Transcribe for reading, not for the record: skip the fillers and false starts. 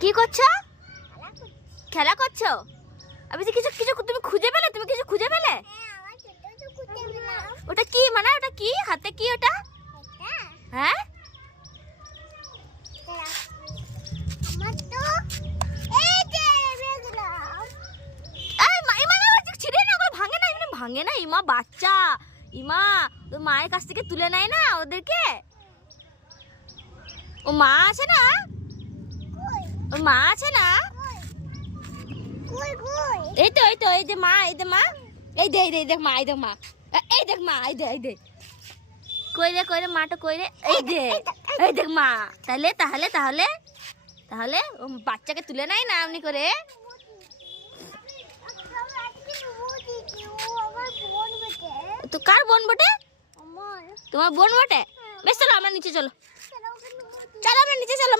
কি করছো? খেলা করছো? আমি যে কিছু কিছু তুমি খুঁজে পেলে? তুমি কিছু খুঁজে পেলে? ওটা কি মানে? ওটা কি হাতে? কি ওটা? হ্যাঁ ভাঙে না ইমা, বাচ্চা ইমা তোর মায়ের কাছ থেকে তুলে নেয় না ওদেরকে? ও মা আছে না? ও মা আছে না? এই তো এই যে মা, এই যে মা, এই দে দেখ মা, এই দেখ মা, এই দেখ মা, এই দে কই রে মাটা কই রে? এই দেখ মা। তাহলে তাহলে তাহলে তাহলে ও বাচ্চাকে তুলে নেয় না এমনি করে? তো কার বোন বটে? তোমার বোন বটে? বেশ চলো আমরা নিচে চলো, চলো আমরা নিচে চলো।